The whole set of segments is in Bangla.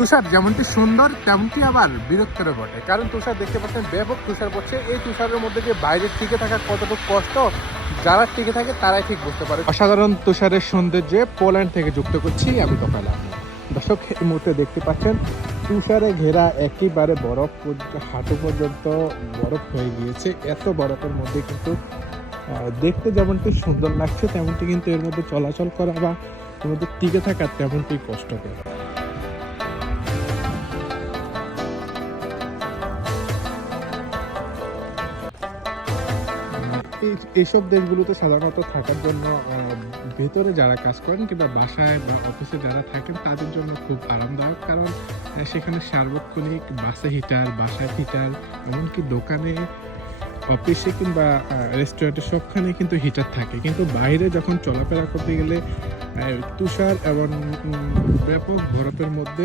তুষার যেমনটি সুন্দর তেমনটি আবার বিরক্তর বটে, কারণ তুষার দেখতে পাচ্ছেন ব্যাপক তুষার পড়ছে। এই তুষারের মধ্যে যে বাইরে টিকে থাকা কতটুকু কষ্ট যারা টিকে থাকে তারাই ঠিক বুঝতে পারে। অসাধারণ তুষারের সৌন্দর্যে পোল্যান্ড থেকে যুক্ত করছি আমি তোফায়েল আহমেদ। দর্শক, এই মুহূর্তে দেখতে পাচ্ছেন তুষারে ঘেরা একেবারে বরফ হাঁটু পর্যন্ত বরফ হয়ে গিয়েছে। এত বরফের মধ্যে কিন্তু দেখতে যেমনটি সুন্দর লাগছে তেমনটি কিন্তু এর মধ্যে চলাচল করা বা এর মধ্যে টিকে থাকা তেমনটি কষ্টকর। এইসব দেশগুলোতে সাধারণত থাকার জন্য ভেতরে যারা কাজ করেন কিংবা বাসায় বা অফিসে যারা থাকেন তাদের জন্য খুব আরামদায়ক, কারণ সেখানে সার্বক্ষণিক বাসে হিটার, বাসায় হিটার, এমনকি দোকানে, অফিসে কিংবা রেস্টুরেন্টে সবখানে কিন্তু হিটার থাকে। কিন্তু বাইরে যখন চলাফেরা করতে গেলে তুষার এবং ব্যাপক বরফের মধ্যে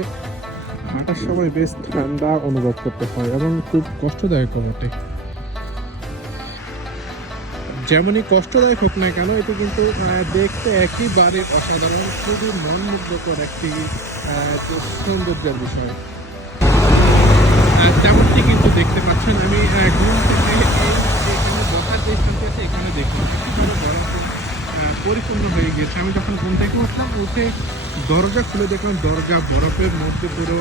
হাঁটার সময় বেশ ঠান্ডা অনুভব করতে হয় এবং খুব কষ্টদায়ক বটে। যেমনই কষ্টদায়ক হোক না কেন, এটা কিন্তু দেখতে একেবারে অসাধারণ, খুবই মন মুগ্ধকর একটি সৌন্দর্যের বিষয়। যেমনটি কিন্তু দেখতে পাচ্ছেন আমি ঘুম থেকে এখানে বসার যে স্থানটি আছে এখানে দেখলাম বরফে পরিপূর্ণ হয়ে গিয়েছে। আমি যখন ঘুম থেকে উঠলাম, উঠে দরজা খুলে দেখলাম দরজা বরফের মধ্যে পুরো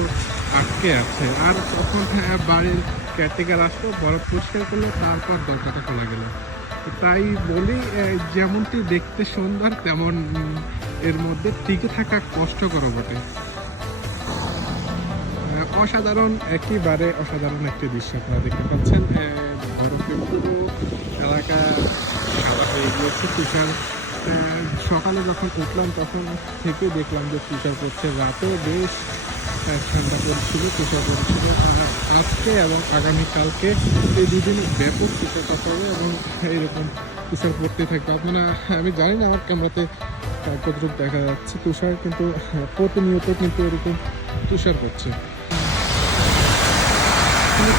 আটকে আছে। আর তখন বাড়ির কেয়ারটেকার আসলো, বরফ পরিষ্কার করলো, তারপর দরজাটা খোলা গেল। তাই বলি, যেমনটি দেখতে সুন্দর তেমন এর মধ্যে টিকে থাকা কষ্টকর বটে। অসাধারণ, একেবারে অসাধারণ একটি দৃশ্য আপনারা দেখতে পাচ্ছেন। বরফে পুরো এলাকা সাদা হয়ে গিয়েছে। তুষার সকালে যখন উঠলাম তখন থেকে দেখলাম যে তুষার পড়ছে। রাতেও বেশ ঠান্ডা পড়ছিল, তুষার পড়ছিল। আজকে এবং আগামীকালকে এই দুদিন ব্যাপক তুষারপাত হবে এবং এইরকম তুষার পড়তে থাকবে। আপনারা, আমি জানি না আমার ক্যামেরাতে কতটুকু দেখা যাচ্ছে তুষার, কিন্তু প্রতিনিয়ত কিন্তু এরকম তুষার পড়ছে।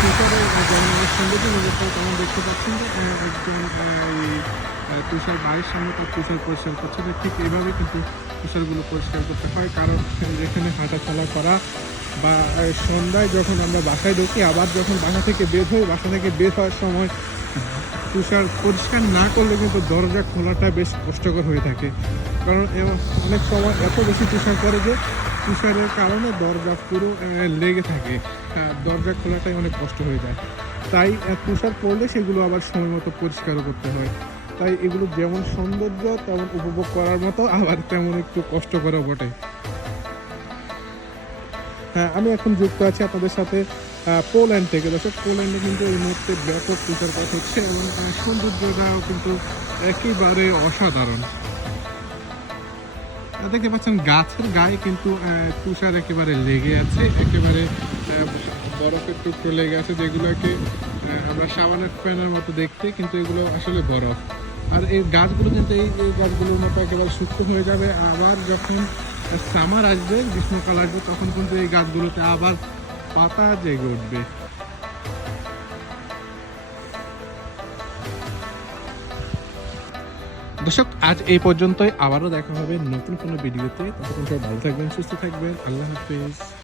তুষারের যেমন সৌন্দর্য নজর তেমন দেখতে পাচ্ছেন যে একজন এই তুষার বাড়ির সামনে তার তুষার পরিষ্কার করছে। ঠিক এইভাবে কিন্তু তুষারগুলো পরিষ্কার করতে হয়, কারণ যেখানে হাঁটাচলা করা বা সন্ধ্যায় যখন আমরা বাসায় ঢুকি, আবার যখন বাসা থেকে বের হই, বাসা থেকে বের হওয়ার সময় তুষার পরিষ্কার না করলে কিন্তু দরজা খোলাটা বেশ কষ্টকর হয়ে থাকে। কারণ অনেক সময় এত বেশি তুষার পড়ে যে তুষারের কারণে দরজা পুরো লেগে থাকে, দরজা খোলাটাই অনেক কষ্ট হয়ে যায়। তাই তুষার পড়লে সেগুলো আবার সময় মতো পরিষ্কারও করতে হয়। তাই এগুলো যেমন সৌন্দর্য তেমন উপভোগ করার মতো, আবার তেমন একটু কষ্টকরও বটে। হ্যাঁ, আমি এখন যুক্ত আছি আপনাদের সাথে পোল্যান্ড থেকে। দর্শক, পোল্যান্ডে কিন্তু এই মুহূর্তে ব্যাপক তুষারপাত হচ্ছে এবং সৌন্দর্যটাও কিন্তু একেবারে অসাধারণ। দেখতে পাচ্ছেন গাছের গায়ে কিন্তু তুষার একেবারে লেগে আছে, একেবারে বরফের টুকরো লেগে আছে, যেগুলোকে আমরা সাবানের ফ্যানের মতো দেখতে, কিন্তু এগুলো আসলে বরফ। আর এই গাছগুলো কিন্তু এই গাছগুলোর মতো একেবারে শুষ্ক হয়ে যাবে। আবার যখন সামার আসবে, গ্রীষ্মকাল আসবে, তখন কিন্তু এই গাছগুলোতে আবার পাতা জেগে উঠবে। দর্শক, আজ এই পর্যন্তই। আবারও দেখা হবে নতুন কোনো ভিডিওতে। ততক্ষণ সবাই ভালো থাকবেন, সুস্থ থাকবেন। আল্লাহ হাফেজ।